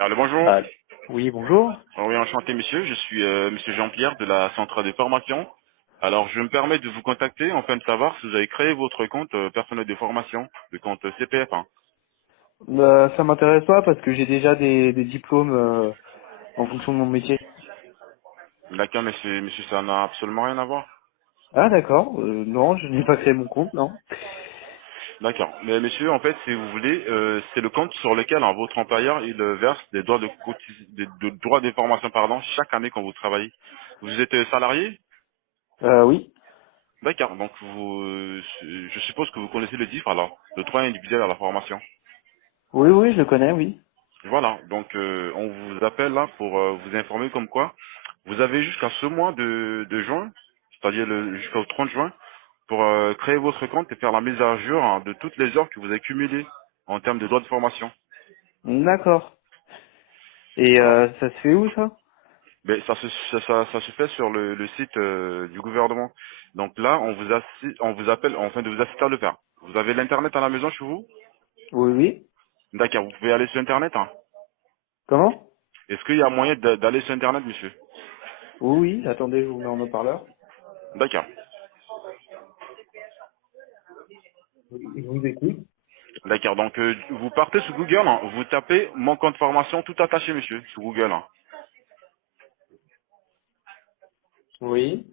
Alors bonjour. Ah, oui, bonjour. Oui, enchanté monsieur, je suis monsieur Jean-Pierre de la centrale de formation. Alors je me permets de vous contacter afin de savoir si vous avez créé votre compte personnel de formation, le compte CPF. Hein. Ça m'intéresse pas parce que j'ai déjà des diplômes en fonction de mon métier. D'accord monsieur, ça n'a absolument rien à voir. Ah d'accord, non, je n'ai pas créé mon compte, non. D'accord. Mais monsieur, en fait, si vous voulez, c'est le compte sur lequel hein, votre employeur il verse des droits des droits de formation pardon, chaque année quand vous travaillez. Vous êtes salarié? Oui. D'accord. Donc je suppose que vous connaissez le DIF alors, le droit individuel à la formation. Oui, oui, je le connais, oui. Voilà, donc on vous appelle là pour vous informer comme quoi vous avez jusqu'à ce mois de juin, c'est-à-dire jusqu'au 30 juin, pour créer votre compte et faire la mise à jour hein, de toutes les heures que vous avez cumulées en termes de droits de formation. D'accord. Et Alors, ça se fait où ça? ben, ça se fait sur le site du gouvernement. Donc là, on vous appelle afin de vous assister à le faire. Vous avez l'internet à la maison chez vous? Oui, oui. D'accord, vous pouvez aller sur internet. Hein. Comment? Est-ce qu'il y a moyen d'aller sur internet, monsieur? Oui, oui, attendez, je vous mets en haut-parleur. D'accord. Oui, je vous écoute. D'accord, donc vous partez sur Google, hein, vous tapez mon compte formation tout attaché, monsieur, sur Google. Hein. Oui.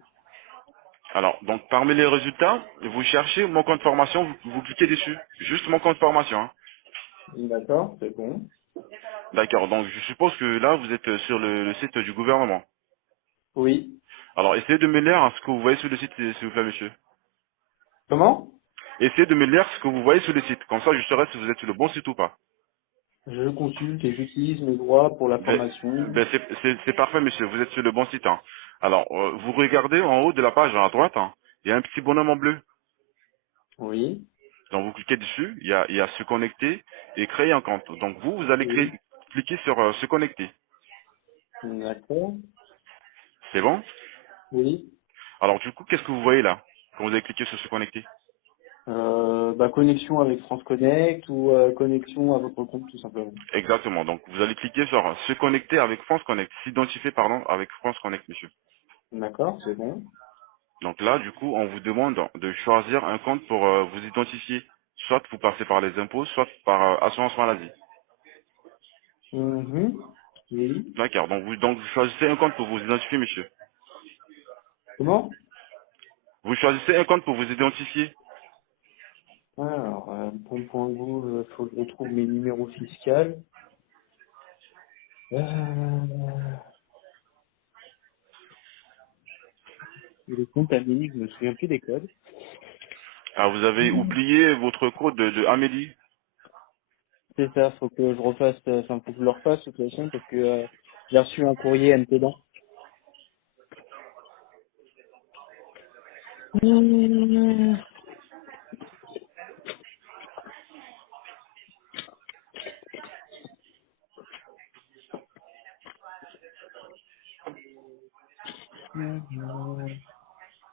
Alors, donc parmi les résultats, vous cherchez mon compte formation, vous cliquez dessus. Juste mon compte formation. Hein. D'accord, c'est bon. D'accord, donc je suppose que là, vous êtes sur le site du gouvernement. Oui. Alors, essayez de me lire hein, ce que vous voyez sur le site, s'il vous plaît, monsieur. Comment? Essayez de me lire ce que vous voyez sur le site. Comme ça, je saurai si vous êtes sur le bon site ou pas. Je consulte et j'utilise mes droits pour la Ben, formation. c'est parfait, monsieur, vous êtes sur le bon site. Hein. Alors, vous regardez en haut de la page à droite, hein, il y a un petit bonhomme en bleu. Oui. Donc vous cliquez dessus, il y a se connecter et créer un compte. Donc vous allez Oui. cliquer sur se connecter. D'accord. C'est bon? Oui. Alors du coup, qu'est-ce que vous voyez là quand vous avez cliqué sur se connecter? Connexion avec France Connect ou connexion à votre compte tout simplement. Exactement. Donc vous allez cliquer sur se connecter avec France Connect, s'identifier pardon avec France Connect, monsieur. D'accord, c'est bon. Donc là, du coup, on vous demande de choisir un compte pour vous identifier. Soit vous passez par les impôts, soit par assurance maladie. Mhm. Oui. D'accord. Donc vous choisissez un compte pour vous identifier, monsieur. Comment? Vous choisissez un compte pour vous identifier. Alors, pour faut que je retrouve mes numéros fiscaux. Le compte Amélie, je me souviens plus des codes. Ah, vous avez oublié votre code de Amélie. C'est ça, faut que je refasse, faut que je le refasse de toute façon parce que j'ai reçu un courrier antécédent.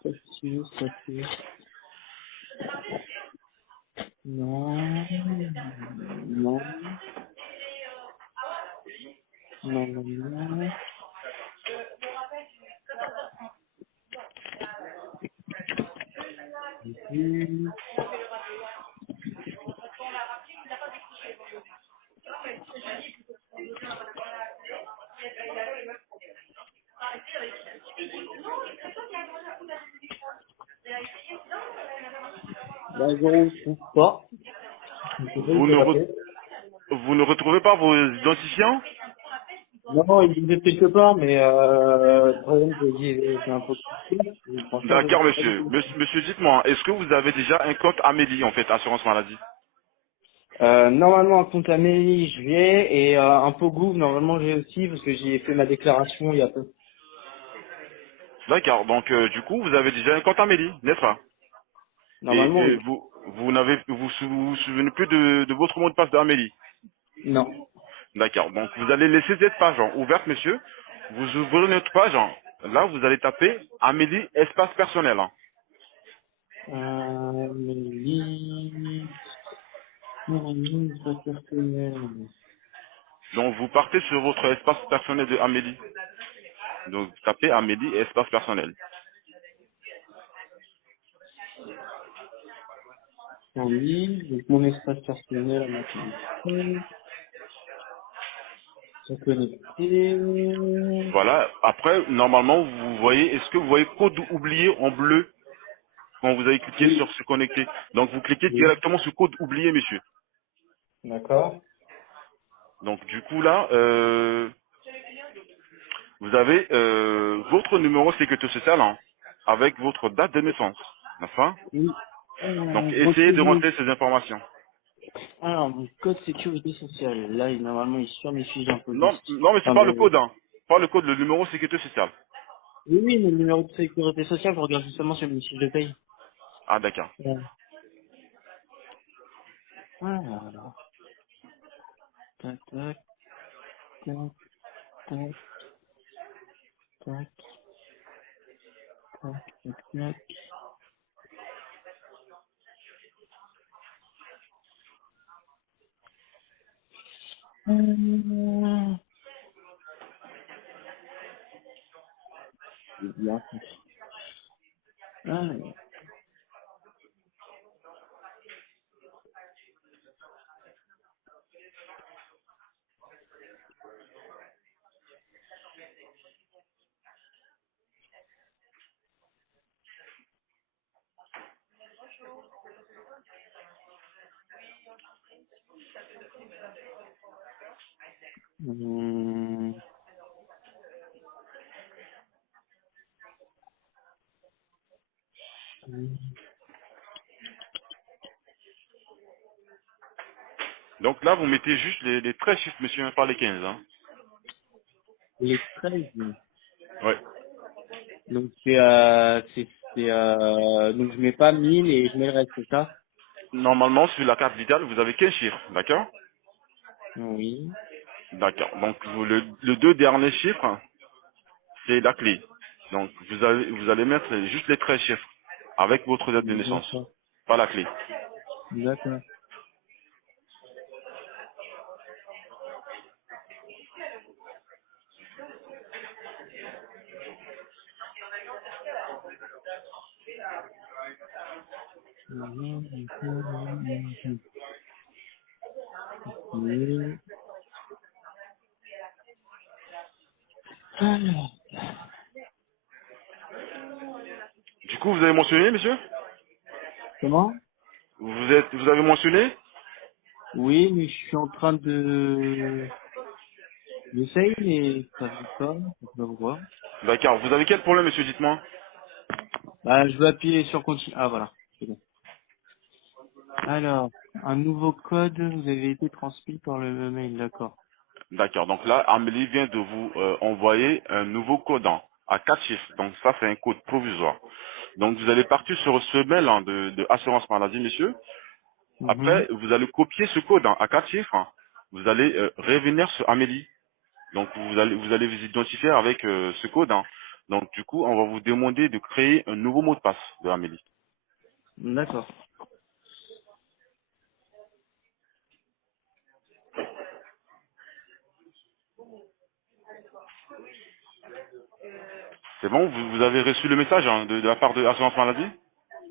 Ça fait, non, non, non. Mhm. Là, je ne retrouve pas. Je sais pas où Vous c'est ne, passé. vous ne retrouvez pas vos identifiants? Non, non, il existe quelque part, mais le problème, c'est un peu compliqué. Et franchement, je ne D'accord, sais pas du monsieur. tout. Monsieur, dites-moi, est-ce que vous avez déjà un compte Amélie, en fait, assurance maladie? Normalement, un compte Amélie, je vais, et un Pogouv, normalement, j'ai aussi, parce que j'y ai fait ma déclaration il y a peu. D'accord, donc du coup, vous avez déjà un compte Amélie, n'est-ce pas? Normalement, Et oui. vous souvenez plus de votre mot de passe d'Amélie. Non. D'accord, donc vous allez laisser cette page hein, ouverte, monsieur. Vous ouvrez notre page. Hein. Là, vous allez taper Amélie espace personnel. Hein. Amélie, c'est pas personnel. Donc vous partez sur votre espace personnel de Amélie. Donc vous tapez Amélie et espace personnel. Oui, donc mon espace personnel à ma téléphone, se connecter. Voilà. Après, normalement, vous voyez, est-ce que vous voyez code oublié en bleu quand vous avez cliqué Oui, sur se connecter? Donc vous cliquez oui, directement sur code oublié, monsieur. d'accord. Donc du coup là, vous avez votre numéro sécurité sociale hein, avec votre date de naissance. N'est-ce pas? Oui. Donc Mon essayez de CV. rentrer ces informations. Alors, mon code sécurité sociale. Là, normalement, il est sur mes fiches d'impôt. Non, non mais c'est Enfin, pas le code, hein. Pas le code, le numéro sécurité sociale. oui, oui, mon numéro de sécurité sociale, je regarde justement sur mes fiches de paye. Ah d'accord. Ouais. Alors, tac, tac, tac, tac, tac, tac, tac, tac. C'est bien. Alors, hum, Donc là vous mettez juste les 13 chiffres, monsieur, même pas les 15. Hein. les 13. Ouais. Donc, donc je mets pas 1000 et je mets le reste, c'est ça? Normalement sur la carte vitale vous avez 15 chiffres, d'accord? Oui. D'accord. Donc le deux derniers chiffres, c'est la clé. Donc vous allez mettre juste les 13 chiffres avec votre date de naissance, D'accord. pas la clé. D'accord. Oui. Alors, Du coup vous avez mentionné, monsieur? comment? Vous avez mentionné? Oui, mais je suis en train j'essaye, mais ça veut pas, je sais pas pourquoi. D'accord. Vous avez quel problème, monsieur? Dites-moi. Bah, je vais appuyer sur continue. Ah, voilà. C'est bon. Alors, un nouveau code vous avez été transmis par le mail, d'accord. D'accord. Donc là, Amélie vient de vous envoyer un nouveau code hein, à 4 chiffres. Donc ça, c'est un code provisoire. Donc vous allez partir sur ce mail hein, de assurance maladie, monsieur. Mhm. Après, vous allez copier ce code hein, à 4 chiffres. Hein. Vous allez revenir sur Amélie. Donc vous allez vous identifier avec ce code. Hein. Donc du coup, on va vous demander de créer un nouveau mot de passe de Amélie. D'accord. C'est bon? Vous avez reçu le message hein, de la part de assurance maladie?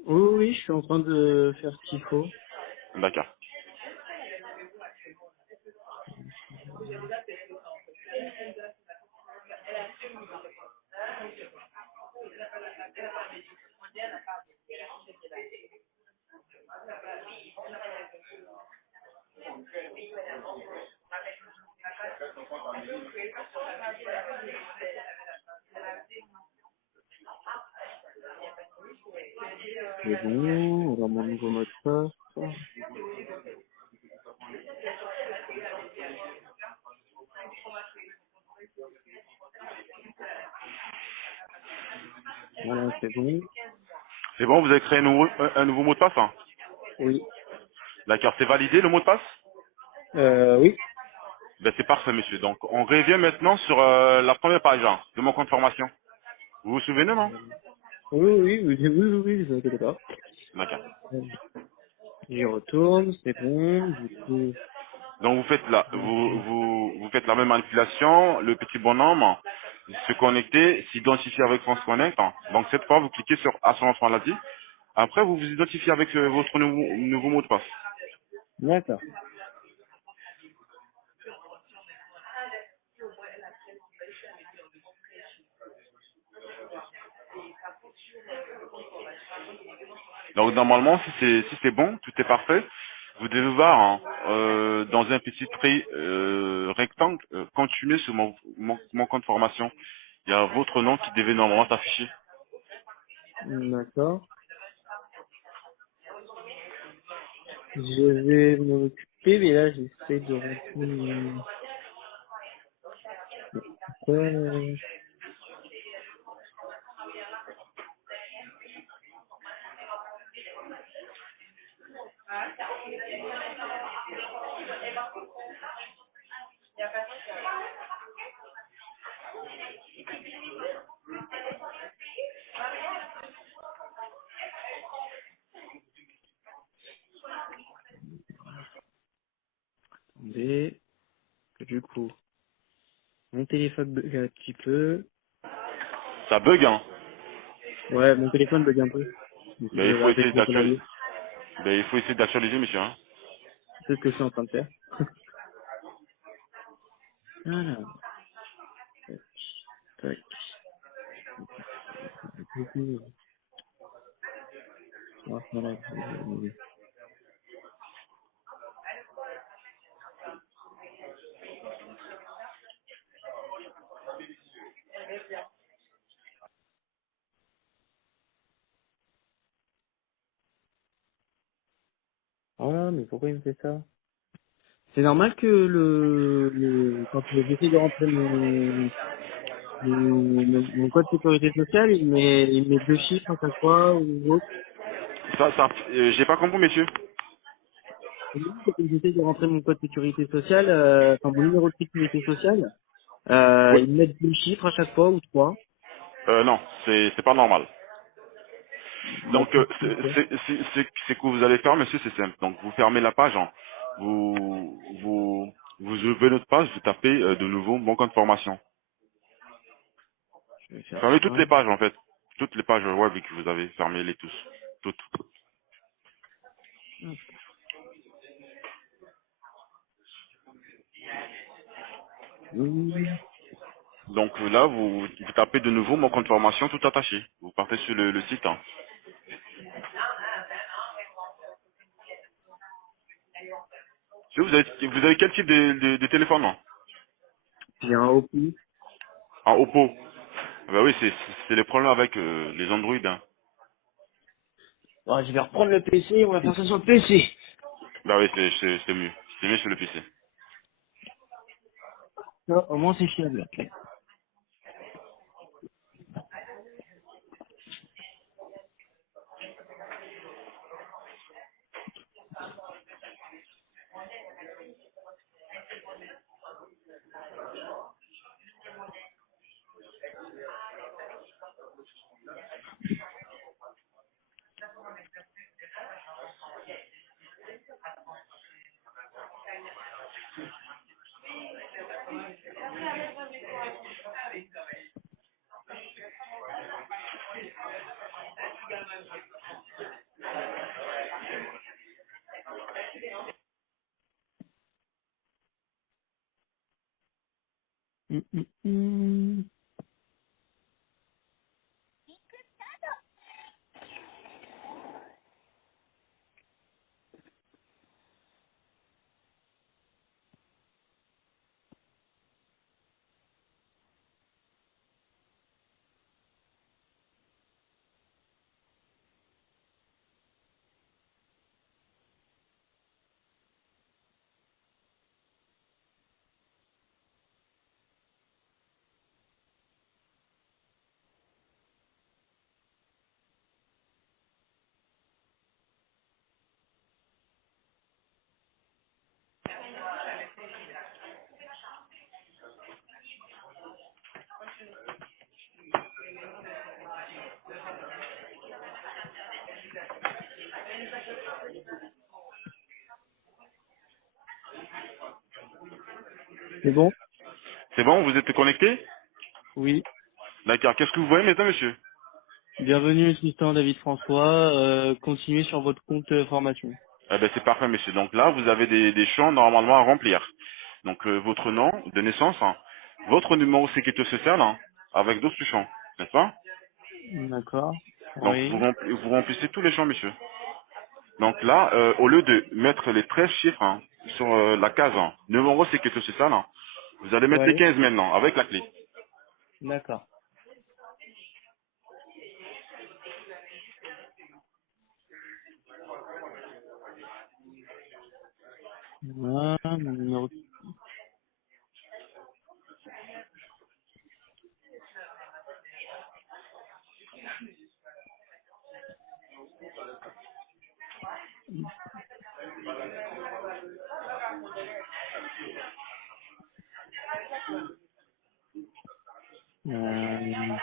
Oui, oui, oui, je suis en train de faire ce qu'il faut. D'accord. C'est bon, on va mon nouveau mot de passe. Voilà, c'est bon. C'est bon, vous avez créé un nouveau mot de passe hein? Oui. D'accord, c'est validé le mot de passe? Oui. Ben, c'est parfait, monsieur. Donc, on revient maintenant sur la première page hein, de mon compte formation. Vous vous souvenez, non? Oui, oui, oui, oui, oui, oui, vous inquiétez pas. D'accord. J'y retourne, c'est bon, du coup. Donc vous faites la même manipulation, le petit bonhomme se connecter, s'identifier avec France Connect. Donc cette fois, vous cliquez sur assurance maladie. Après, vous vous identifiez avec votre nouveau mot de passe. D'accord. Donc normalement, si c'est bon, tout est parfait, vous devez voir dans un petit trait rectangle, continuer sur mon compte formation. Il y a votre nom qui devait normalement s'afficher. D'accord. Je vais m'occuper, mais là, j'essaie de rentrer mon... Ouais. Attendez. Du coup, mon téléphone bug un petit peu. Ça bug, hein. Ouais, mon téléphone bug un peu. Du coup, Ben, je il vais faut arrêter de essayer le d'actualiser. travailler. Ben, il faut essayer d'actualiser, monsieur. Hein. C'est ce que je suis en train de faire. Voilà. Tac. Voilà. Ah, mais pourquoi il me fait ça? C'est normal que quand j'essaie de rentrer mon code sécurité sociale, il met deux chiffres à chaque fois ou autre. J'ai pas compris, monsieur. Et du coup, quand j'essaie de rentrer mon code sécurité sociale, enfin mon numéro de sécurité sociale, Oui. il met deux chiffres à chaque fois ou trois. Non, c'est pas normal. Bah, Donc, ok. c'est que vous allez faire, monsieur, c'est simple. Donc, vous fermez la page, hein. Vous ouvrez notre page, vous tapez de nouveau mon compte formation. Je vais faire Fermez toutes ça. les pages, en fait. Toutes les pages web que vous avez, fermez-les tous. Toutes. Hop. Donc là, vous tapez de nouveau mon compte formation tout attaché. Vous partez sur le site, hein. Vous avez quel type de téléphone, hein? J'ai un OPI. En Oppo. Ah bah oui, c'est le problème avec les Android, hein. Bon, je vais reprendre le PC, on va faire ça sur le PC. Bah oui, c'est mieux. C'est mieux sur le PC. Non, au moins c'est fiable. Hum, hum, hum. C'est bon? C'est bon, vous êtes connecté? Oui. D'accord. Qu'est-ce que vous voyez maintenant, monsieur? Bienvenue, assistant David François. Continuez sur votre compte formation. Eh ben, c'est parfait, monsieur. Donc là, vous avez des champs normalement à remplir. Donc, votre nom de naissance, hein, votre numéro de sécurité sociale, hein, avec d'autres champs, n'est-ce pas? D'accord. Donc, Oui. vous remplissez tous les champs, monsieur. Donc là, au lieu de mettre les 13 chiffres hein, sur la case hein, numéro sécurité sociale, hein, vous allez mettre les Ouais. 15 maintenant, avec la clé. D'accord. Voilà, mon numéro. Euh,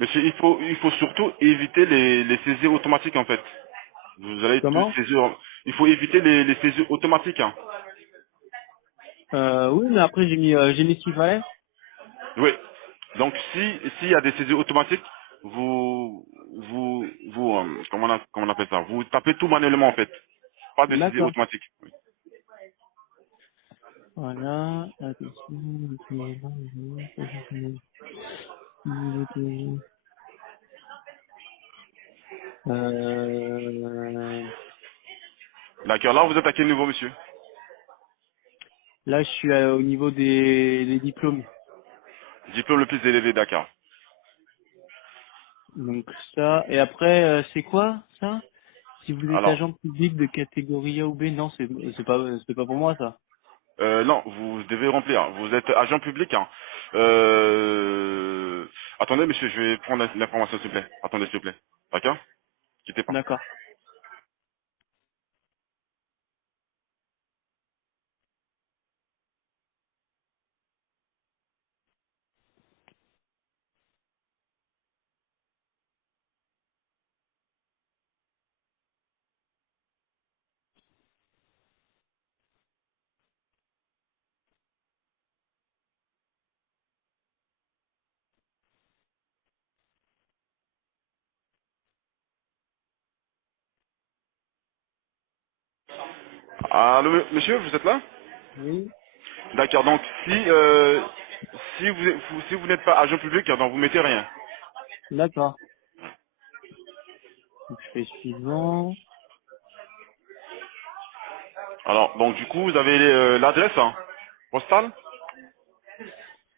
Monsieur, il faut surtout éviter les saisies automatiques en fait. Vous allez plus comment? saisir. Il faut éviter les saisies automatiques. Hein. Oui, mais après j'ai mis ce qu'il fallait. Oui. Donc si s'il y a des saisies automatiques, comment on appelle ça? Vous tapez tout manuellement en fait. Pas de saisie D'accord. automatique. Voilà. Attention. Euh, D'accord. Là, vous êtes à quel niveau, monsieur? là, je suis au niveau des diplômes. Diplôme le plus élevé, d'accord. Donc ça. Et après, c'est quoi ça? Si vous êtes Alors, agent public de catégorie A ou B, non, c'est pas pour moi ça. non, vous devez remplir. Vous êtes agent public. Hein. Attendez, monsieur, je vais prendre l'information, s'il vous plaît. Attendez, s'il vous plaît. D'accord? Quittez pas. D'accord. Allô, monsieur, vous êtes là? Oui. D'accord. Donc, si vous n'êtes pas agent public, donc vous mettez rien. D'accord. Donc je fais suivant. Alors, donc du coup, vous avez l'adresse hein, postale.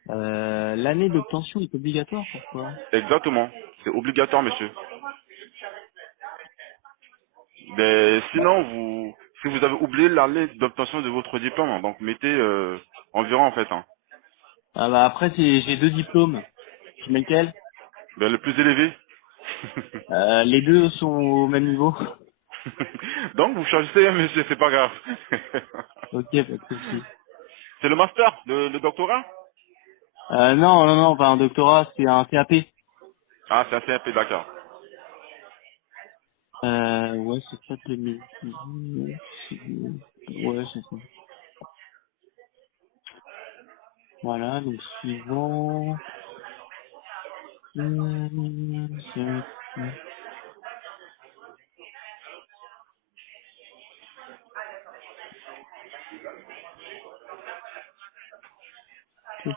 L'année d'obtention est obligatoire, pourquoi? Exactement. C'est obligatoire, monsieur. Mais sinon, si vous avez oublié l'année d'obtention de votre diplôme, hein, donc mettez environ en fait. Hein. Ah bah après j'ai deux diplômes. Je mets lequel? Ben, le plus élevé. Les deux sont au même niveau. Donc vous choisissez, monsieur, c'est pas grave. Ok, pas de souci. C'est le master, le doctorat. Non, non, non, pas un doctorat, c'est un CAP. Ah, c'est un CAP, d'accord. Ouais, c'est ça 2019. Ouais, c'est ça. Voilà, donc suivant. C'est-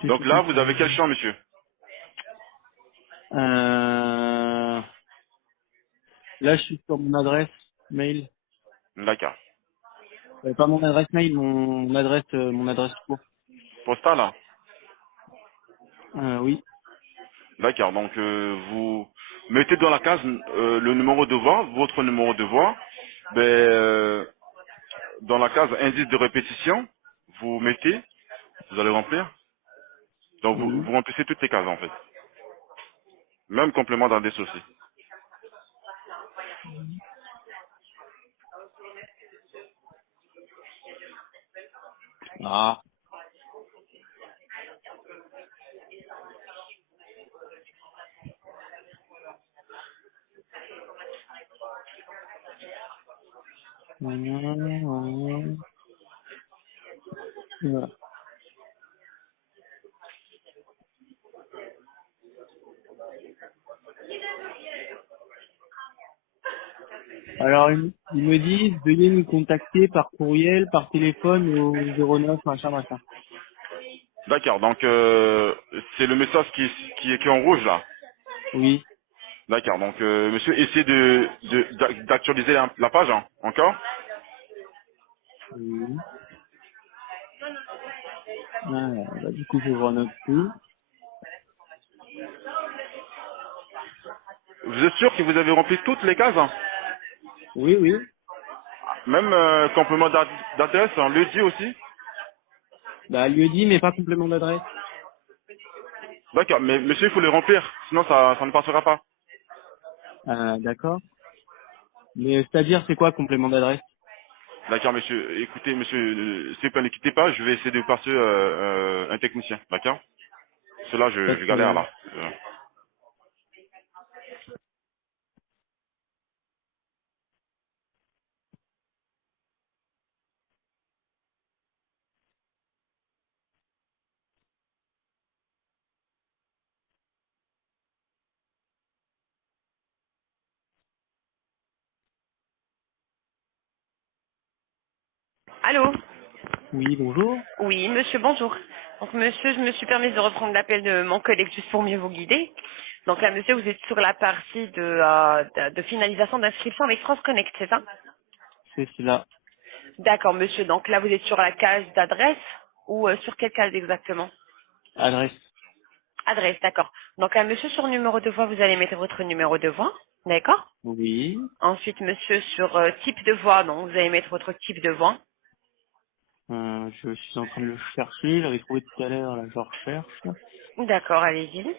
Donc là, vous avez quel champ, monsieur? Euh, là, je suis sur mon adresse mail. D'accord. Pas mon adresse mail, mon adresse pro. Postal, hein. Oui. D'accord. Donc vous mettez dans la case le numéro de voix, votre numéro de voix. Ben, dans la case indice de répétition, vous mettez, vous allez remplir. Donc Oui. vous remplissez toutes les cases en fait. Même complément d'indice aussi. Ah. Voilà. Voilà. Alors, ils me disent, veuillez nous contacter par courriel, par téléphone au 09, machin, machin. D'accord, donc c'est le message qui est en rouge là. Oui. D'accord, donc monsieur, essayez d'actualiser la page, hein, encore. Oui. Ah, bah, du coup, je renote tout. Vous êtes sûr que vous avez rempli toutes les cases, hein? Oui, oui. Même complément d'adresse, on le dit aussi. Bah, lieu dit, mais pas complément d'adresse. D'accord, mais monsieur, il faut les remplir, sinon ça ne passera pas. D'accord. Mais c'est-à-dire, c'est quoi complément d'adresse? D'accord, monsieur. Écoutez, monsieur, s'il vous plaît, ne quittez pas, je vais essayer de passer un technicien, d'accord? Cela, Pas je de galère problème. là. Allô? Oui, bonjour. Oui, monsieur, bonjour. Donc, monsieur, je me suis permis de reprendre l'appel de mon collègue juste pour mieux vous guider. Donc là, monsieur, vous êtes sur la partie de finalisation d'inscription avec France Connect, c'est ça? C'est cela. D'accord, monsieur. Donc là, vous êtes sur la case d'adresse ou sur quelle case exactement? Adresse. Adresse, d'accord. Donc là, monsieur, sur numéro de voix, vous allez mettre votre numéro de voix, d'accord? Oui. Ensuite, monsieur, sur type de voix, donc vous allez mettre votre type de voix. Je suis en train de le chercher. Je l'avais trouvé tout à l'heure. Là, je le recherche. D'accord, allez-y.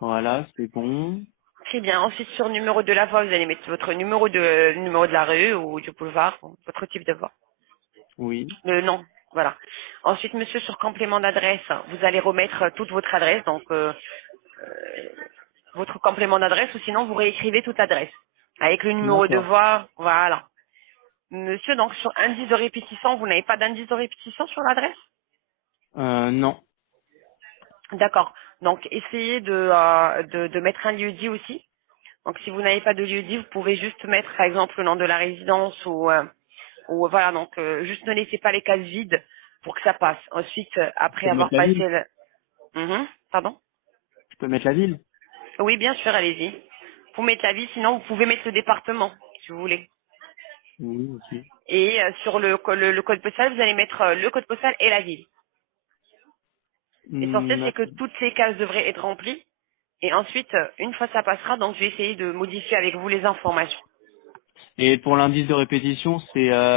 Voilà, c'est bon. Très bien. Ensuite, sur numéro de la voie, vous allez mettre votre numéro de la rue ou du boulevard, ou votre type de voie. Oui. Le nom, voilà. Ensuite, monsieur, sur complément d'adresse, vous allez remettre toute votre adresse, donc votre complément d'adresse, ou sinon vous réécrivez toute adresse avec le numéro de D'accord. voie, voilà. Monsieur, donc sur indice de répétition, vous n'avez pas d'indice de répétition sur l'adresse? Non. D'accord. Donc essayez de mettre un lieu dit aussi. Donc si vous n'avez pas de lieu dit, vous pouvez juste mettre par exemple le nom de la résidence ou voilà, donc juste ne laissez pas les cases vides pour que ça passe. Ensuite, Je après peux avoir mettre la passé ville. le... Mhm, pardon? Je peux mettre la ville. Oui, bien sûr, allez-y. Vous mettez la ville, sinon vous pouvez mettre le département, si vous voulez. Oui, aussi. Et sur le code postal, vous allez mettre le code postal et la ville. L'essentiel, c'est que D'accord. toutes ces cases devraient être remplies. Et ensuite, une fois ça passera, donc je vais essayer de modifier avec vous les informations. Et pour l'indice de répétition,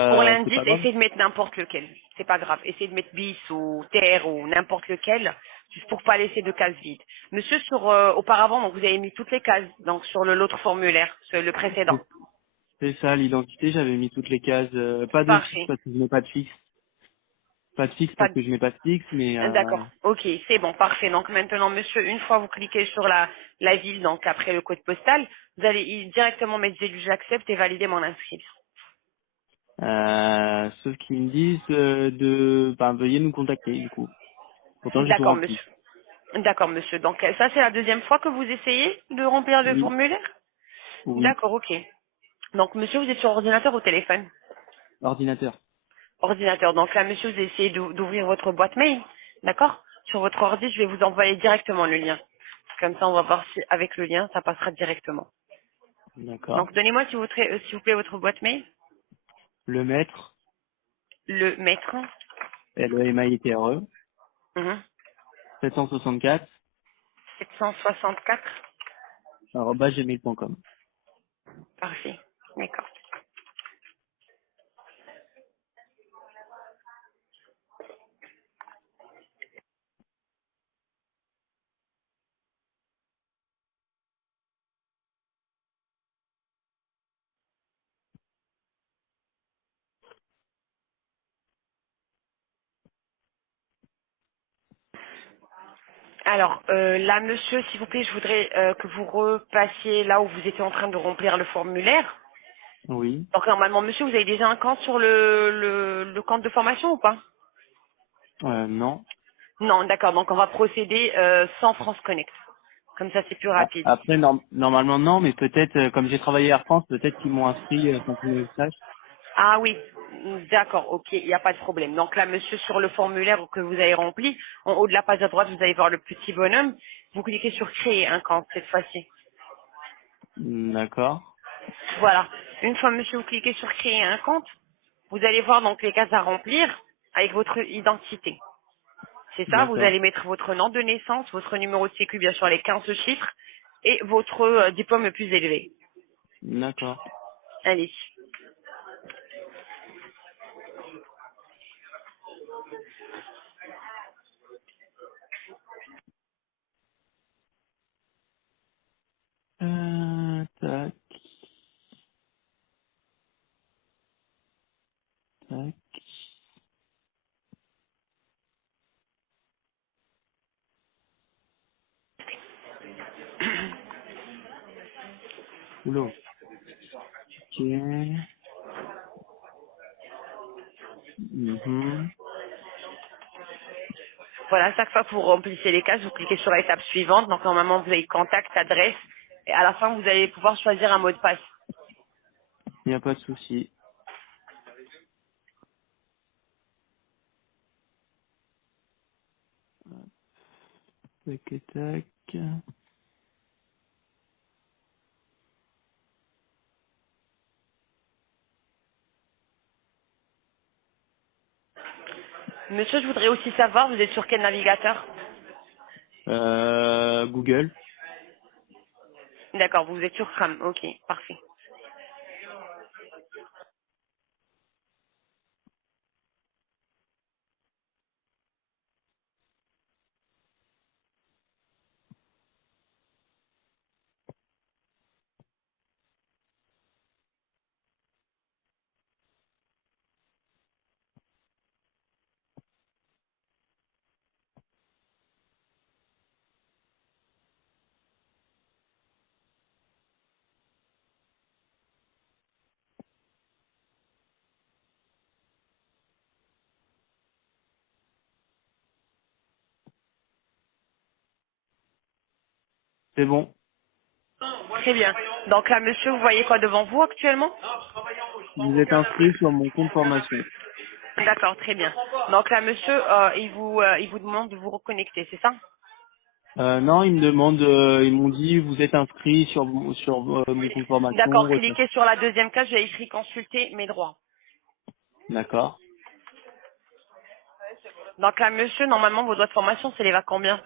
Pour c'est l'indice, pas grave. essayez de mettre n'importe lequel. C'est pas grave. Essayez de mettre bis ou terre ou n'importe lequel, juste pour pas laisser de cases vides. Monsieur, sur auparavant, donc vous avez mis toutes les cases, donc sur l'autre formulaire, sur le précédent. C'est ça, l'identité, j'avais mis toutes les cases. Pas de fixe Parfait. parce que je n'ai pas de fixe. Pas de fixe Pas parce de- que je n'ai pas de fixe, mais D'accord. Ok, c'est bon, parfait. Donc maintenant, monsieur, une fois vous cliquez sur la ville, donc après le code postal, vous allez directement mettre j'accepte et valider mon inscription. sauf qu'ils me disent veuillez nous contacter du coup. Pourtant j'ai tout D'accord, rempli. monsieur. D'accord, monsieur. Donc ça, c'est la deuxième fois que vous essayez de remplir le Oui, formulaire? oui, D'accord, ok. Donc, monsieur, vous êtes sur ordinateur ou téléphone? ordinateur. Ordinateur. Donc là, monsieur, vous essayez d'ouvrir votre boîte mail. D'accord? Sur votre ordi, je vais vous envoyer directement le lien. Comme ça, on va voir si avec le lien, ça passera directement. D'accord. Donc, donnez-moi, s'il vous plaît, votre boîte mail. Le maître, Le maître. LEMAITRE, Mhm. 764, 764. arobase gmail.com. Parfait. D'accord. Alors, là, monsieur, s'il vous plaît, je voudrais que vous repassiez là où vous étiez en train de remplir le formulaire. Oui. Donc normalement, monsieur, vous avez déjà un compte sur le compte de formation ou pas? Non. Non, d'accord. Donc on va procéder sans France Connect. Comme ça, c'est plus Ah, rapide. après, normalement, non, mais peut-être, comme j'ai travaillé à Air France, peut-être qu'ils m'ont inscrit sans que je le sache. Ah oui, d'accord, ok, il n'y a pas de problème. Donc là, monsieur, sur le formulaire que vous avez rempli, en haut de la page à droite, vous allez voir le petit bonhomme. Vous cliquez sur créer un compte cette fois-ci. D'accord. Voilà. Une fois, monsieur, vous cliquez sur créer un compte, vous allez voir donc les cases à remplir avec votre identité. C'est ça, vous D'accord. allez mettre votre nom de naissance, votre numéro de sécu, bien sûr, les 15 chiffres, et votre diplôme le plus élevé. D'accord. Allez. Tac, tac. Oula. Ok. Mhm. Voilà, chaque fois que vous remplissez les cases, vous cliquez sur l'étape suivante. Donc normalement, vous avez contact, adresse, et à la fin, vous allez pouvoir choisir un mot de passe. Il n'y a pas de souci. Tac, tac. Monsieur, je voudrais aussi savoir, vous êtes sur quel navigateur? Google. D'accord, vous êtes sur Chrome. Ok, parfait. C'est bon. Très bien. Donc là, monsieur, vous voyez quoi devant vous actuellement? Vous êtes inscrit sur mon compte formation. D'accord, très bien. Donc là, monsieur, il vous demande de vous reconnecter, c'est ça? Non, ils me demandent, ils m'ont dit, vous êtes inscrit sur mon compte formation. D'accord, Ouais. cliquez sur la deuxième case, j'ai écrit consulter mes droits. D'accord. Donc là, monsieur, normalement, vos droits de formation s'élèvent à combien?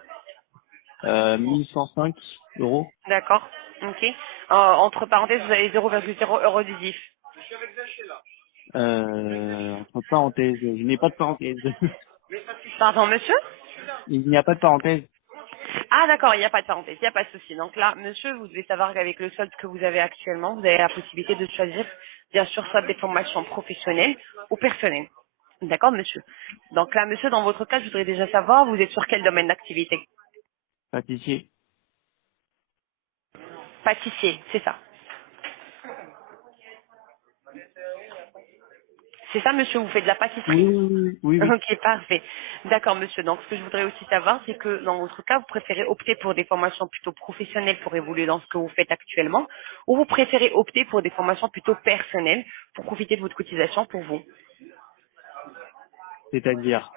1105 euros. D'accord, ok. Entre parenthèses, vous avez 0,0 euros d'usif. Entre parenthèses. Je n'ai pas de parenthèse. Pardon, monsieur? Il n'y a pas de parenthèse. Ah d'accord, il n'y a pas de parenthèse, il n'y a pas de souci. Donc là, monsieur, vous devez savoir qu'avec le solde que vous avez actuellement, vous avez la possibilité de choisir, bien sûr, soit des formations professionnelles ou personnelles. D'accord, monsieur. Donc là, monsieur, dans votre cas, je voudrais déjà savoir, vous êtes sur quel domaine d'activité? Pâtissier. Pâtissier, c'est ça. C'est ça, monsieur, vous faites de la Oui, pâtisserie. oui, oui, oui, oui. Ok, parfait. D'accord, monsieur. Donc, ce que je voudrais aussi savoir, c'est que dans votre cas, vous préférez opter pour des formations plutôt professionnelles pour évoluer dans ce que vous faites actuellement, ou vous préférez opter pour des formations plutôt personnelles pour profiter de votre cotisation pour vous. C'est-à-dire.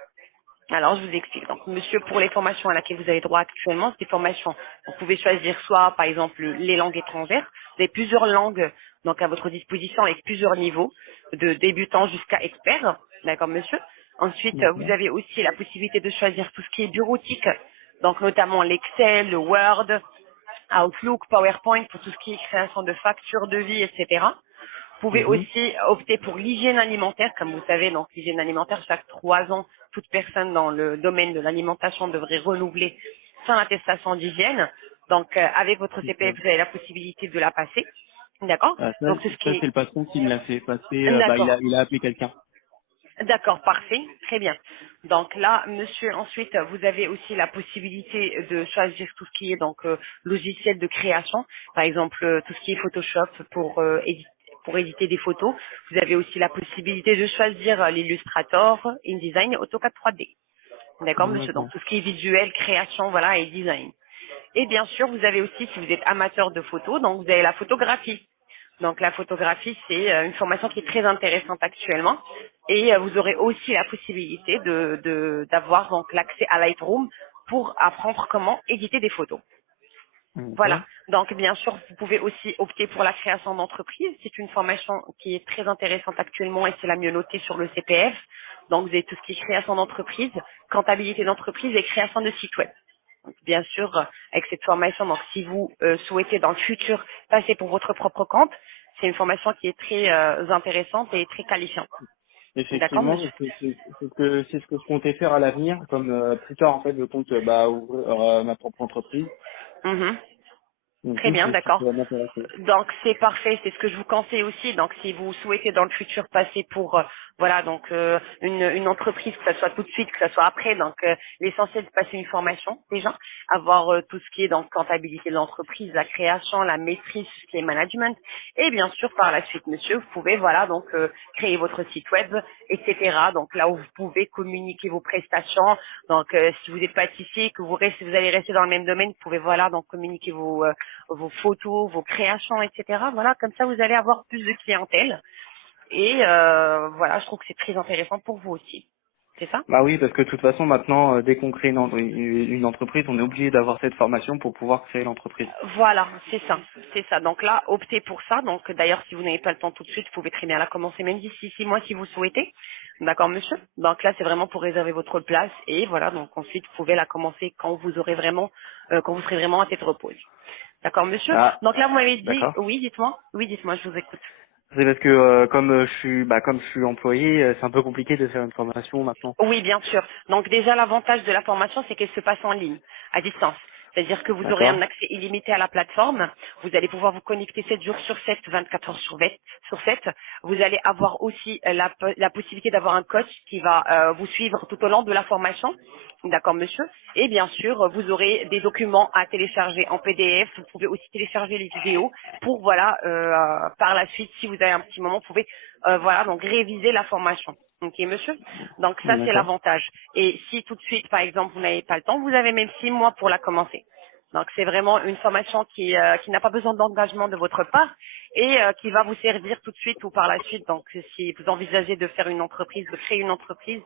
Alors, je vous explique. Donc, monsieur, pour les formations à laquelle vous avez droit actuellement, c'est des formations. Vous pouvez choisir soit, par exemple, les langues étrangères. Vous avez plusieurs langues, donc, à votre disposition avec plusieurs niveaux, de débutant jusqu'à expert. D'accord, monsieur? Ensuite, vous D'accord. avez aussi la possibilité de choisir tout ce qui est bureautique. Donc, notamment l'Excel, le Word, Outlook, PowerPoint pour tout ce qui est création de factures, de vie, etc. Vous pouvez Mhm. aussi opter pour l'hygiène alimentaire, comme vous savez, donc l'hygiène alimentaire, chaque 3 ans, toute personne dans le domaine de l'alimentation devrait renouveler son attestation d'hygiène. Donc, avec votre CPF, D'accord. vous avez la possibilité de la passer. D'accord? Ah, ça, Donc, c'est ce ça qui c'est le patron qui me l'a fait passer. est... Bah, D'accord. il a appelé quelqu'un. D'accord, parfait, très bien. Donc là, monsieur, ensuite, vous avez aussi la possibilité de choisir tout ce qui est donc logiciel de création, par exemple tout ce qui est Photoshop pour pour éditer des photos. Vous avez aussi la possibilité de choisir l'Illustrator, InDesign et AutoCAD 3D. D'accord, monsieur? Donc D'accord. tout ce qui est visuel, création, voilà, et design. Et bien sûr, vous avez aussi, si vous êtes amateur de photos, donc vous avez la photographie. Donc la photographie, c'est une formation qui est très intéressante actuellement. Et vous aurez aussi la possibilité d'avoir donc l'accès à Lightroom pour apprendre comment éditer des photos. Voilà. D'accord. Donc, bien sûr, vous pouvez aussi opter pour la création d'entreprise. C'est une formation qui est très intéressante actuellement et c'est la mieux notée sur le CPF. Donc, vous avez tout ce qui est création d'entreprise, comptabilité d'entreprise et création de site web. Donc, bien sûr, avec cette formation, donc si vous souhaitez dans le futur passer pour votre propre compte, c'est une formation qui est très intéressante et très qualifiante. D'accord, Effectivement, monsieur? c'est ce que je comptais faire à l'avenir, comme plus tard en fait je compte ouvrir ma propre entreprise. Mhm. Donc Très oui, bien, c'est ce qui d'accord. pourrait m'intéresser. Donc c'est parfait, c'est ce que je vous conseille aussi. Donc si vous souhaitez dans le futur passer pour voilà donc une entreprise, que ce soit tout de suite, que ce soit après, donc l'essentiel c'est passer une formation déjà, avoir tout ce qui est donc comptabilité de l'entreprise, la création, la maîtrise, ce qui est management, et bien sûr par la suite, monsieur, vous pouvez voilà donc créer votre site web, etc. Donc là où vous pouvez communiquer vos prestations. Donc si vous êtes pâtissier, que vous allez rester dans le même domaine, vous pouvez voilà donc communiquer vos photos, vos créations, etc. Voilà, comme ça vous allez avoir plus de clientèle. Et voilà, je trouve que c'est très intéressant pour vous aussi. C'est ça? Bah oui, parce que de toute façon maintenant, dès qu'on crée une entreprise, on est obligé d'avoir cette formation pour pouvoir créer l'entreprise. Voilà, c'est ça, c'est ça. Donc là, optez pour ça. Donc d'ailleurs, si vous n'avez pas le temps tout de suite, vous pouvez très bien la commencer même d'ici 6 mois si vous souhaitez. D'accord, monsieur? Donc là, c'est vraiment pour réserver votre place et voilà. Donc ensuite, vous pouvez la commencer quand vous aurez vraiment, quand vous serez vraiment à tête repose. D'accord, monsieur? Ah, Donc là, vous m'avez dit, d'accord. oui, dites-moi. Oui, dites-moi, je vous écoute. C'est parce que comme je suis employé, c'est un peu compliqué de faire une formation maintenant. Oui, bien sûr. Donc déjà, l'avantage de la formation, c'est qu'elle se passe en ligne, à distance. C'est-à-dire que vous aurez un D'accord. accès illimité à la plateforme. Vous allez pouvoir vous connecter 7 jours sur 7, 24 heures sur 7. Vous allez avoir aussi la possibilité d'avoir un coach qui va vous suivre tout au long de la formation. D'accord, monsieur. Et bien sûr, vous aurez des documents à télécharger en PDF. Vous pouvez aussi télécharger les vidéos pour, voilà, par la suite, si vous avez un petit moment, vous pouvez, voilà, donc réviser la formation. Ok, monsieur. Donc ça, c'est D'accord. l'avantage. Et si tout de suite, par exemple, vous n'avez pas le temps, vous avez même 6 mois pour la commencer. Donc c'est vraiment une formation qui n'a pas besoin d'engagement de votre part et qui va vous servir tout de suite ou par la suite. Donc si vous envisagez de faire une entreprise, de créer une entreprise,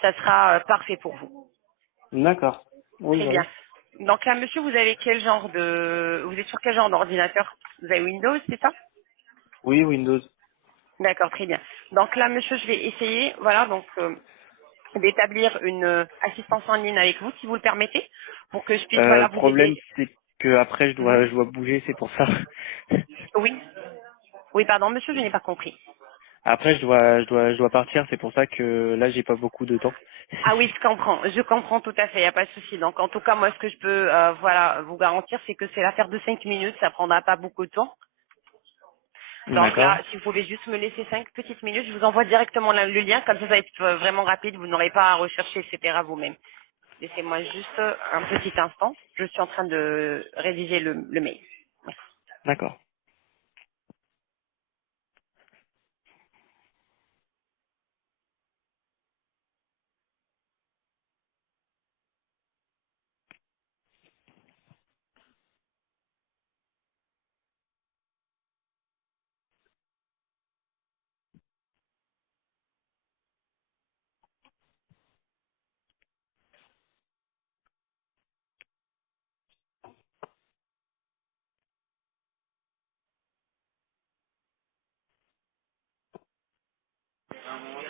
ça sera parfait pour vous. D'accord. Oui, Très bien. voilà. Donc là, monsieur, vous êtes sur quel genre d'ordinateur? Vous avez Windows, c'est ça? Oui, Windows. D'accord, très bien. Donc là, monsieur, je vais essayer, voilà, donc d'établir une assistance en ligne avec vous, si vous le permettez, pour que je puisse, voilà, Le vous aider. problème, c'est que après, Mhm. je dois bouger, c'est pour ça. Oui. Oui, pardon, monsieur, je n'ai pas compris. Après, je dois partir, c'est pour ça que là, j'ai pas beaucoup de temps. Ah oui, je comprends tout à fait, il n'y a pas de souci. Donc en tout cas, moi, ce que je peux, voilà, vous garantir, c'est que c'est l'affaire de 5 minutes, ça prendra pas beaucoup de temps. Donc D'accord. là, si vous pouvez juste me laisser 5 petites minutes, je vous envoie directement le lien, comme ça va être vraiment rapide, vous n'aurez pas à rechercher, etc. vous-même. Laissez-moi juste un petit instant. Je suis en train de rédiger le mail. D'accord.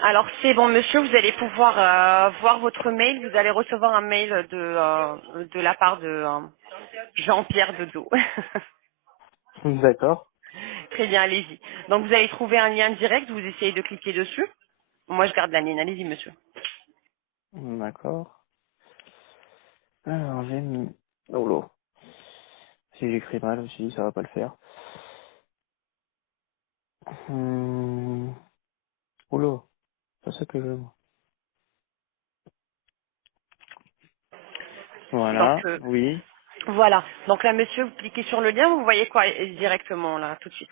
Alors c'est bon, monsieur, vous allez pouvoir voir votre mail. Vous allez recevoir un mail de la part de Jean-Pierre Dedeau. D'accord. Très bien, allez-y. Donc vous allez trouver un lien direct, vous essayez de cliquer dessus. Moi, je garde la ligne. Allez-y, monsieur. D'accord. Alors, j'ai mis... Oh là. Si j'écris mal aussi, ça va pas le faire. Oh là. C'est pas ça que je veux. Donc Voilà. Oui. voilà. Donc là, monsieur, vous cliquez sur le lien, vous voyez quoi directement là, tout de suite.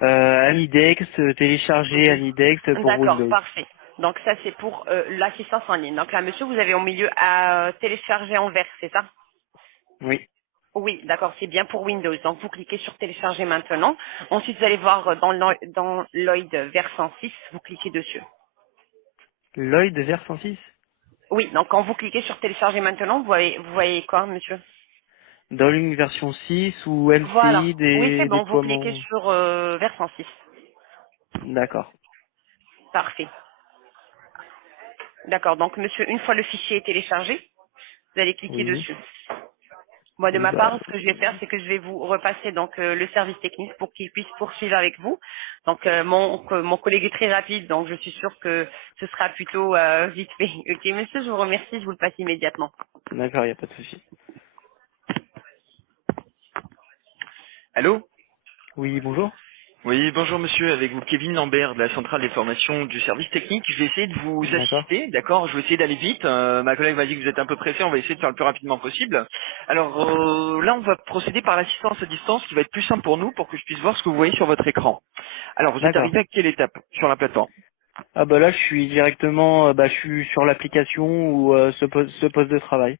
Anidex, télécharger Mhm. Anidex pour D'accord, Windows. parfait. Donc ça c'est pour l'assistance en ligne. Donc là monsieur, vous avez au milieu à télécharger en vert, c'est ça? Oui. Oui, d'accord, c'est bien pour Windows. Donc vous cliquez sur télécharger maintenant. Ensuite vous allez voir dans Lloyd version 6, vous cliquez dessus. Lloyd vers 106. Oui, donc quand vous cliquez sur télécharger maintenant, vous voyez quoi monsieur? Dans une version 6 ou Voilà. MCI Oui, c'est des bon, vous cliquez déploiements. sur version 6. D'accord. Parfait. D'accord, donc monsieur, une fois le fichier est téléchargé, vous allez cliquer Oui. dessus. Moi, de Oui, ma bah, part, ce que je vais faire, c'est que je vais vous repasser donc le service technique pour qu'il puisse poursuivre avec vous. Donc mon collègue est très rapide, donc je suis sûre que ce sera plutôt vite fait. Ok, monsieur, je vous remercie, je vous le passe immédiatement. d'accord, il n'y a pas de souci. Allô? Oui, bonjour. Oui, bonjour monsieur, avec vous Kevin Lambert de la centrale des formations du service technique. Je vais essayer de vous D'accord. assister, d'accord? Je vais essayer d'aller vite. Ma collègue m'a dit que vous êtes un peu pressé, on va essayer de faire le plus rapidement possible. Alors là, on va procéder par l'assistance à distance qui va être plus simple pour nous pour que je puisse voir ce que vous voyez sur votre écran. Alors, vous êtes D'accord. arrivé à quelle étape sur la plateforme? Ah bah là, je suis directement, je suis sur l'application ou ce poste de travail.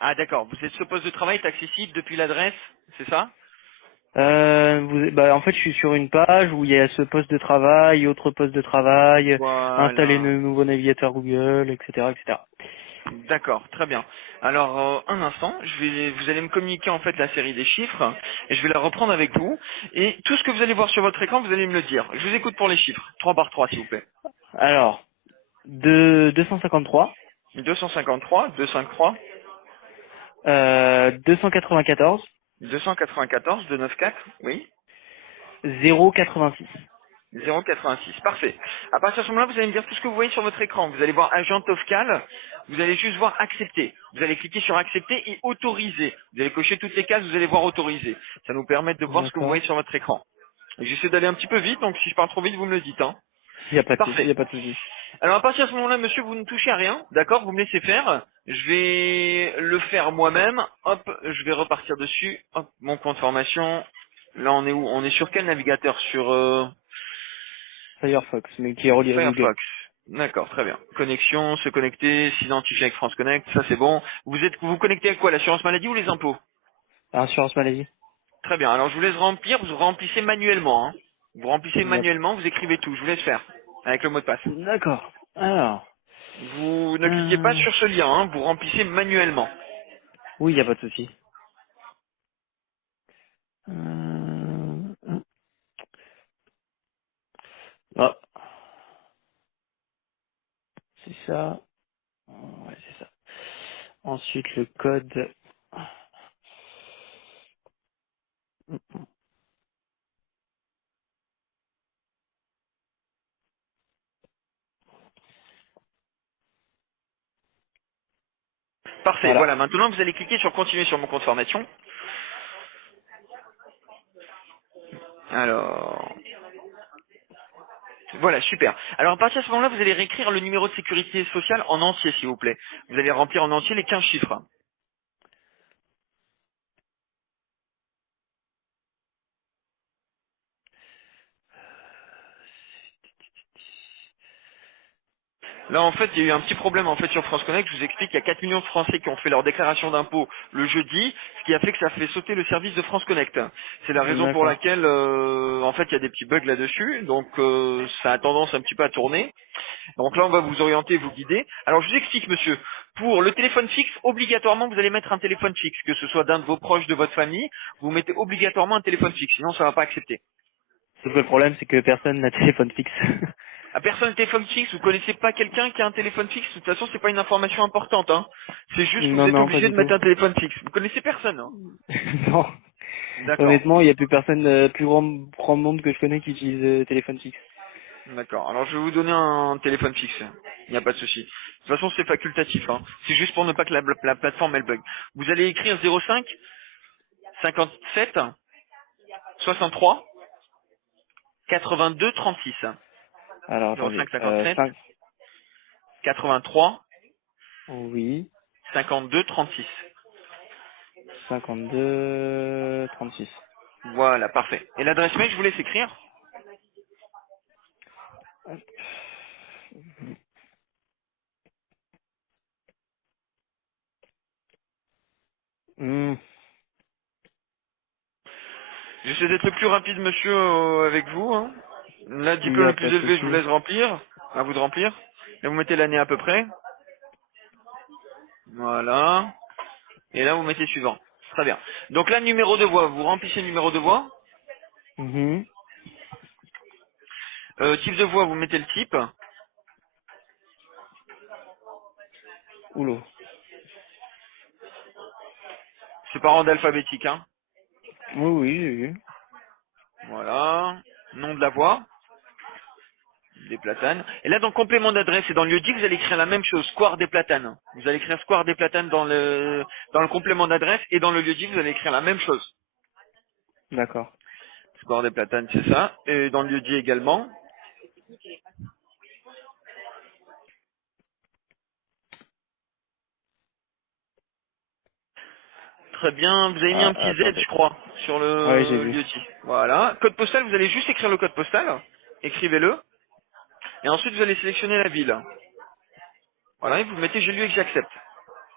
Ah d'accord, vous êtes ce poste de travail est accessible depuis l'adresse, c'est ça? En fait, je suis sur une page où il y a ce poste de travail, autre poste de travail, installer Voilà. le nouveau navigateur Google, etc., etc. D'accord, très bien. Alors, un instant, vous allez me communiquer en fait la série des chiffres et je vais la reprendre avec vous. Et tout ce que vous allez voir sur votre écran, vous allez me le dire. Je vous écoute pour les chiffres. 3 par 3, s'il vous plaît. Alors, de 253, 253, 253, 294, 294, 294, oui. 086. 086, parfait. À partir de ce moment-là, vous allez me dire tout ce que vous voyez sur votre écran. Vous allez voir Agent of Cal, vous allez juste voir Accepter. Vous allez cliquer sur Accepter et Autoriser. Vous allez cocher toutes les cases, vous allez voir Autoriser. Ça nous permet de voir ce que vous D'accord. voyez sur votre écran. J'essaie d'aller un petit peu vite, donc si je parle trop vite, vous me le dites. Hein. Il n'y a pas de souci, il Parfait. y a pas de souci. Alors à partir de ce moment-là, monsieur, vous ne touchez à rien, d'accord? Vous me laissez faire. Je vais le faire moi-même. Hop, je vais repartir dessus. Hop, mon compte formation. Là, on est où? On est sur quel navigateur? Sur Firefox, mais qui est relié à Google. Firefox. D'accord, très bien. Connexion, se connecter, s'identifier avec France Connect, ça c'est bon. Vous vous connectez à quoi? L'assurance maladie ou les impôts? Assurance maladie. Très bien. Alors je vous laisse remplir. Vous remplissez manuellement. Hein. Vous remplissez D'accord. manuellement. Vous écrivez tout. Je vous laisse faire avec le mot de passe. D'accord. Alors, Vous ne cliquez pas euh, sur ce lien, hein, vous remplissez manuellement. oui, il n'y a pas de souci. Euh, ah, c'est ça. Ouais, c'est ça. Ensuite, le code. Parfait, Voilà. voilà, maintenant vous allez cliquer sur continuer sur mon compte formation. Alors, voilà, super. Alors à partir de ce moment-là, vous allez réécrire le numéro de sécurité sociale en entier, s'il vous plaît. Vous allez remplir en entier les 15 chiffres. Là, en fait, il y a eu un petit problème en fait sur France Connect. Je vous explique, il y a 4 millions de Français qui ont fait leur déclaration d'impôt le jeudi, ce qui a fait que ça fait sauter le service de France Connect. C'est la raison pour D'accord. laquelle, en fait, il y a des petits bugs là-dessus. Donc, ça a tendance un petit peu à tourner. Donc là, on va vous orienter, vous guider. Alors, je vous explique, monsieur. Pour le téléphone fixe, obligatoirement, vous allez mettre un téléphone fixe, que ce soit d'un de vos proches, de votre famille. Vous mettez obligatoirement un téléphone fixe, sinon ça ne va pas accepter. Sauf que le problème, c'est que personne n'a téléphone fixe. À personne de téléphone fixe, vous connaissez pas quelqu'un qui a un téléphone fixe. De toute façon, c'est pas une information importante. Hein. C'est juste que vous Non, êtes non, pas obligé du de tout. mettre un téléphone fixe. Vous connaissez personne. Hein. Non. D'accord. Honnêtement, il n'y a plus personne, plus grand monde que je connais qui utilise téléphone fixe. D'accord. Alors, je vais vous donner un téléphone fixe. Il n'y a pas de souci. De toute façon, c'est facultatif. Hein. C'est juste pour ne pas que la plateforme elle bug. Vous allez écrire 05 57 63 82 36. Alors, attendez. 05 57 5. 83 Oui. 52 36. 52, 36. Voilà, parfait. Et l'adresse mail, je vous laisse écrire. Hmm, J'essaie d'être le plus rapide, monsieur, avec vous. Hein. Là, il y diplôme a le pas plus de élevé, je vous souci. laisse remplir. À vous de remplir. Là, vous mettez l'année à peu près. Voilà. Et là, vous mettez suivant. Très bien. Donc là, numéro de voix. Vous remplissez le numéro de voix. Mhm. Type de voix, vous mettez le type. Oula. C'est par ordre alphabétique. Hein. Oui, oui, j'ai vu. Voilà. Nom de la voix. Des Platanes. Et là, dans complément d'adresse et dans lieu dit, vous allez écrire la même chose, Square des Platanes. Vous allez écrire Square des Platanes dans le complément d'adresse et dans le lieu dit, vous allez écrire la même chose. D'accord. Square des Platanes, c'est ça. Et dans le lieu dit également. Très bien. Vous avez mis Ah, un petit Z, attendez. je crois, sur Ouais, j'ai le vu. lieu dit. Voilà. Code postal, vous allez juste écrire le code postal. Écrivez-le. Et ensuite, vous allez sélectionner la ville. Voilà. Et vous mettez j'ai lu et que j'accepte.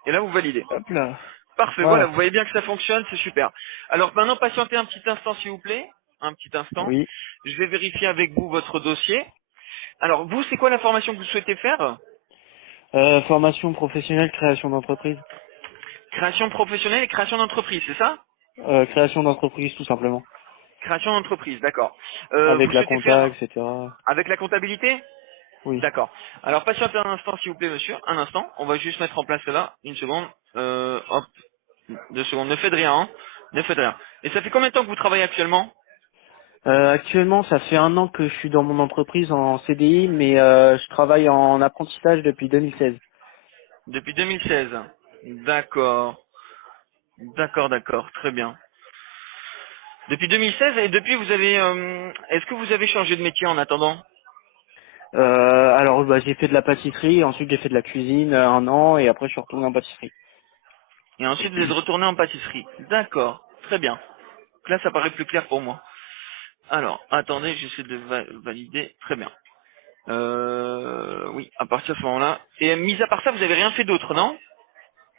Et là, vous validez. Hop là. Parfait, voilà, Voilà. vous voyez bien que ça fonctionne, c'est super. Alors maintenant, patientez un petit instant s'il vous plaît, un petit instant. Oui. Je vais vérifier avec vous votre dossier. Alors vous, c'est quoi la formation que vous souhaitez faire? Formation professionnelle, création d'entreprise. Création professionnelle et création d'entreprise, c'est ça? Création d'entreprise, tout simplement. Création d'entreprise, d'accord. Avec Vous la souhaitez faire compta, etc. avec la comptabilité? Oui. D'accord. Alors patientez un instant s'il vous plaît monsieur, un instant. On va juste mettre en place cela, une seconde. Hop, 2 secondes, ne faites rien, hein. Ne faites rien. Et ça fait combien de temps que vous travaillez actuellement? Actuellement, ça fait 1 an que je suis dans mon entreprise en CDI, mais je travaille en apprentissage depuis 2016. Depuis 2016. D'accord. D'accord, d'accord, très bien. Depuis 2016 et depuis vous avez, est-ce que vous avez changé de métier en attendant? Alors, bah, j'ai fait de la pâtisserie, ensuite j'ai fait de la cuisine 1 an, et après je suis retourné en pâtisserie. Et ensuite vous êtes retourné en pâtisserie. D'accord, très bien. Donc là ça paraît plus clair pour moi. Alors, attendez, j'essaie de valider. Très bien. Oui, à partir de ce moment-là. Et mis à part ça, vous avez rien fait d'autre, non?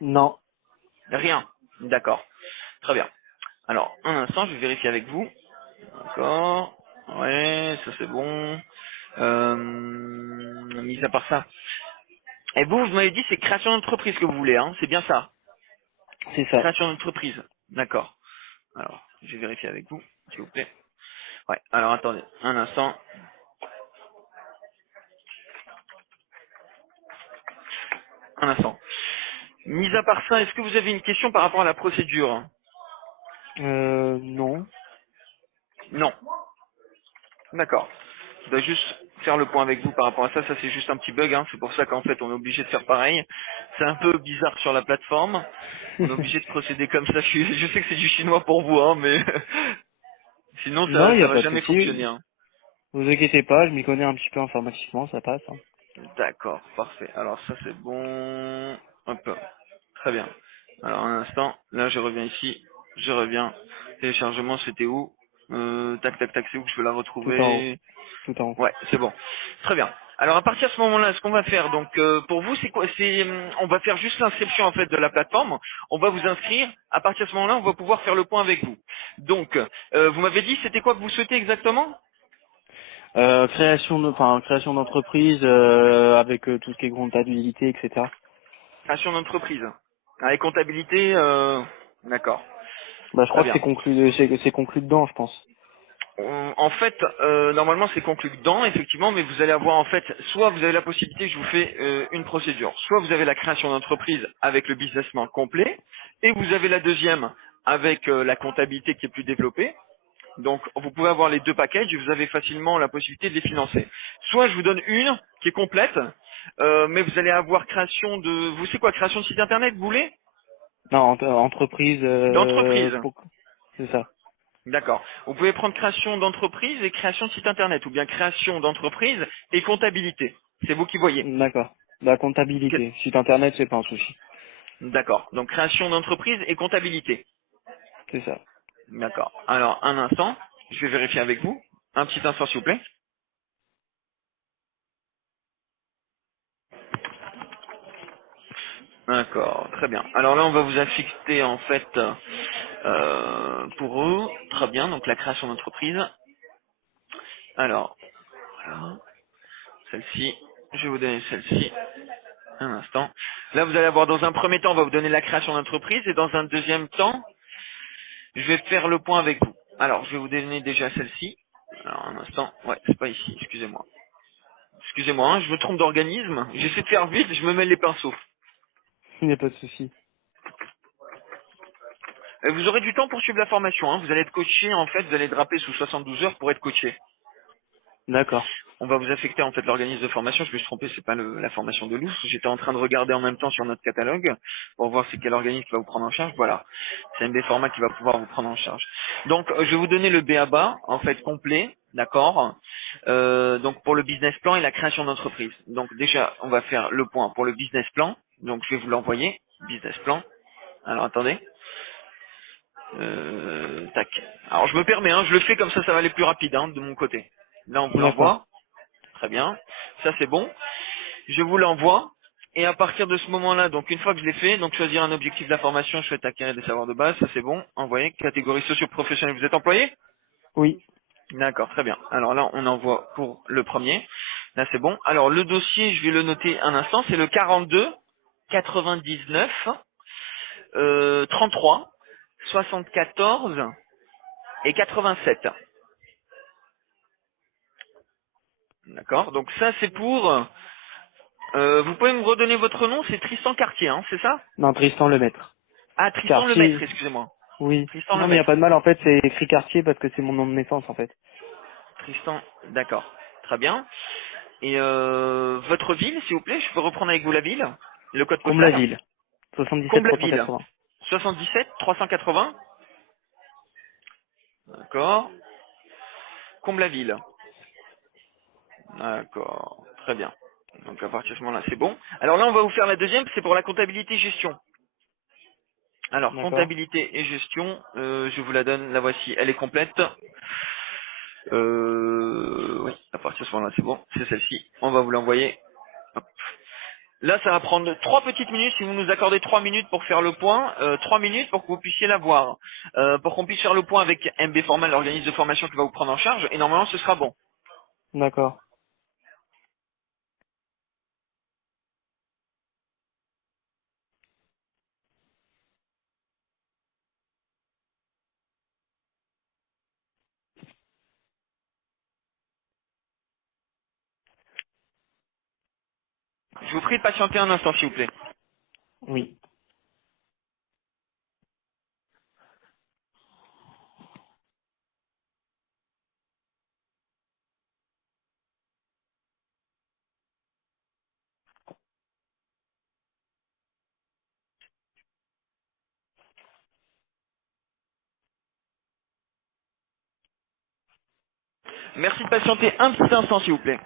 Non. Rien. D'accord. Très bien. Alors, un instant, je vais vérifier avec vous. D'accord. Ouais, ça c'est bon. Mis à part ça. Et vous, vous m'avez dit c'est création d'entreprise que vous voulez, hein? C'est bien ça. C'est ça. Création d'entreprise. D'accord. Alors, je vais vérifier avec vous, s'il vous plaît. Ouais. Alors attendez, un instant. Un instant. Mis à part ça, est-ce que vous avez une question par rapport à la procédure? Non. Non. D'accord. Je dois juste faire le point avec vous par rapport à ça. Ça, c'est juste un petit bug. Hein. C'est pour ça qu'en fait, on est obligé de faire pareil. C'est un peu bizarre sur la plateforme. On est obligé de procéder comme ça. Je sais que c'est du chinois pour vous, hein, mais sinon, Non, il n'y ça a va pas de jamais fonctionner. souci. Hein. Vous inquiétez pas, je m'y connais un petit peu informatiquement, ça passe. Hein. D'accord, parfait. Alors ça, c'est bon. Hop. Très bien. Alors un instant. Là, je reviens ici. Je reviens. Téléchargement, c'était où? Tac, tac, tac. C'est où que je peux la Tout en haut. retrouver? Tout en haut. Ouais, c'est bon. Très bien. Alors à partir de ce moment-là, ce qu'on va faire, donc pour vous, c'est quoi? On va faire juste l'inscription en fait de la plateforme. On va vous inscrire. À partir de ce moment-là, on va pouvoir faire le point avec vous. Donc, vous m'avez dit, c'était quoi que vous souhaitez exactement? Création d'entreprise avec tout ce qui est comptabilité, etc. Création d'entreprise. Avec comptabilité, d'accord. Bah, je Très crois que bien. c'est conclu dedans, je pense. En fait, normalement c'est conclu dedans, effectivement, mais vous allez avoir en fait, soit vous avez la possibilité, je vous fais une procédure, soit vous avez la création d'entreprise avec le business plan complet, et vous avez la deuxième avec la comptabilité qui est plus développée. Donc vous pouvez avoir les deux packages et vous avez facilement la possibilité de les financer. Soit je vous donne une qui est complète, mais vous allez avoir création de, vous savez quoi, création de site internet, vous voulez? Non, entreprise, D'entreprise. c'est ça. D'accord. Vous pouvez prendre création d'entreprise et création de site internet, ou bien création d'entreprise et comptabilité. C'est vous qui voyez. D'accord. La Que- comptabilité. Site internet, c'est pas un souci. D'accord. Donc création d'entreprise et comptabilité. C'est ça. D'accord. Alors, un instant. Je vais vérifier avec vous. Un petit instant, s'il vous plaît. D'accord, très bien. Alors là, on va vous affecter en fait pour eux, très bien, donc la création d'entreprise. Alors, voilà, celle-ci, je vais vous donner celle-ci, un instant. Là, vous allez avoir dans un premier temps, on va vous donner la création d'entreprise et dans un deuxième temps, je vais faire le point avec vous. Alors, je vais vous donner déjà celle-ci. Alors, un instant, ouais, c'est pas ici, excusez-moi. Excusez-moi, hein, je me trompe d'organisme. J'essaie de faire vite, je me mêle les pinceaux. Il n'y a pas de souci. Vous aurez du temps pour suivre la formation. Hein. Vous allez être coaché, en fait, vous allez draper sous 72 heures pour être coaché. D'accord. On va vous affecter en fait l'organisme de formation. Je me suis trompé, c'est pas la formation de Louf. J'étais en train de regarder en même temps sur notre catalogue pour voir c'est quel organisme qui va vous prendre en charge. Voilà, c'est un des formats qui va pouvoir vous prendre en charge. Donc je vais vous donner le BABA en fait complet, d'accord. Donc pour le business plan et la création d'entreprise. Donc déjà on va faire le point pour le business plan. Donc je vais vous l'envoyer, business plan. Alors attendez. Tac. Alors je me permets, hein, je le fais comme ça va aller plus rapide hein, de mon côté. Là on vous D'accord. l'envoie. Très bien. Ça c'est bon. Je vous l'envoie. Et à partir de ce moment-là, donc une fois que je l'ai fait, donc choisir un objectif de la formation, je souhaite acquérir des savoirs de base, ça c'est bon. Envoyer. Catégorie socio-professionnelle, vous êtes employé? Oui. D'accord, très bien. Alors là, on envoie pour le premier. Là c'est bon. Alors le dossier, je vais le noter un instant, c'est le 42 99 33 74 et 87. D'accord. Donc ça c'est pour. Vous pouvez me redonner votre nom, c'est Tristan Cartier, hein, c'est ça? Non, Tristan Lemaître. Ah, Tristan Lemaître, Quartier, excusez-moi. oui. Tristan Non, mais il n'y a Lemaître. pas de mal, en fait, c'est écrit quartier parce que c'est mon nom de naissance, en fait. Tristan, d'accord. Très bien. Et votre ville, s'il vous plaît, je peux reprendre avec vous la ville, le code postal. Comble-la-Ville. 77 Comble-la-Ville. 380. 77 380. D'accord. Comble-la-Ville. D'accord. Très bien. Donc à partir de ce moment-là, c'est bon. Alors là, on va vous faire la deuxième, c'est pour la comptabilité gestion. Alors, D'accord. comptabilité et gestion, je vous la donne, la voici, elle est complète. Oui, à partir de ce moment-là, c'est bon, c'est celle-ci. On va vous l'envoyer. Hop. Là, ça va prendre 3 petites minutes. Si vous nous accordez 3 minutes pour faire le point, 3 minutes pour que vous puissiez la voir, pour qu'on puisse faire le point avec MB Formal, l'organisme de formation qui va vous prendre en charge. Et normalement, ce sera bon. D'accord. Je vous prie de patienter un instant, s'il vous plaît. Oui. Merci de patienter un petit instant, s'il vous plaît.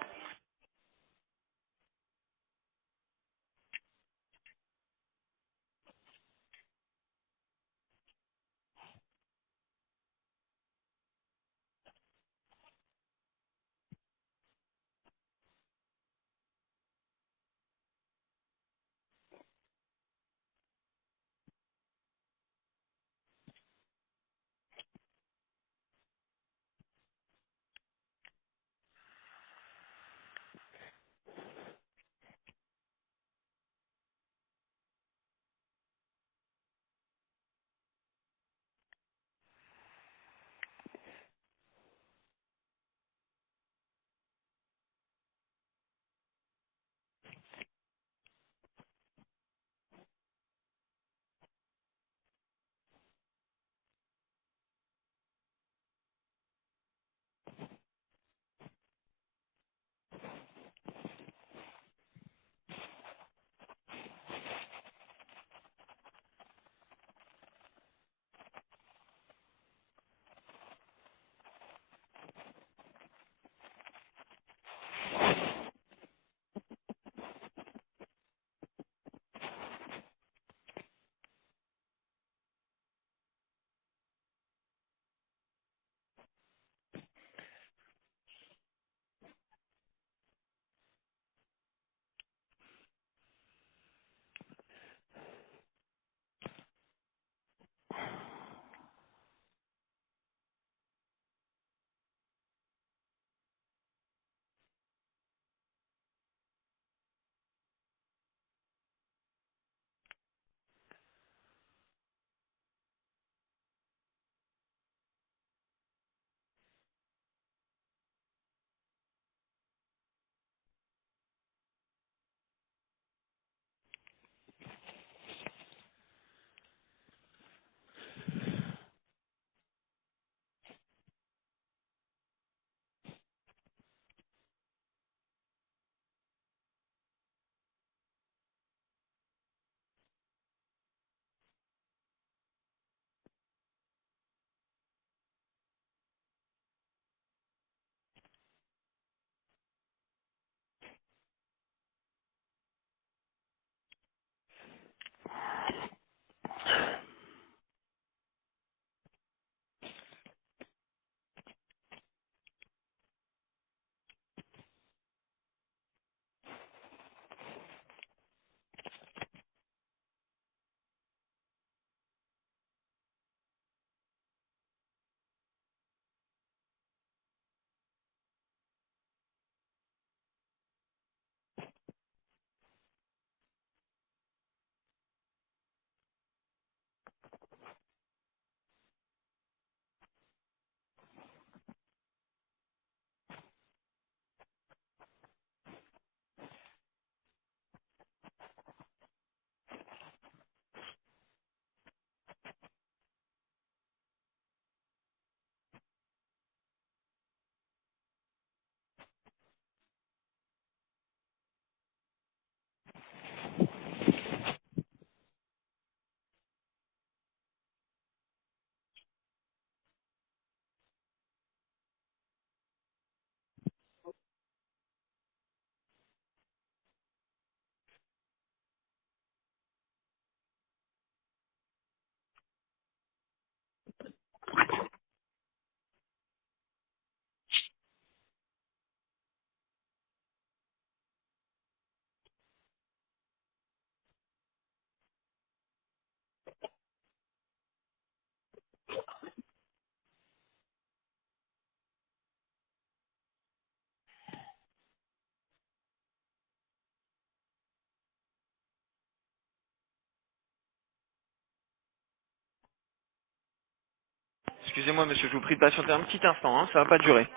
Excusez-moi monsieur, je vous prie de patienter un petit instant, hein, ça va pas durer.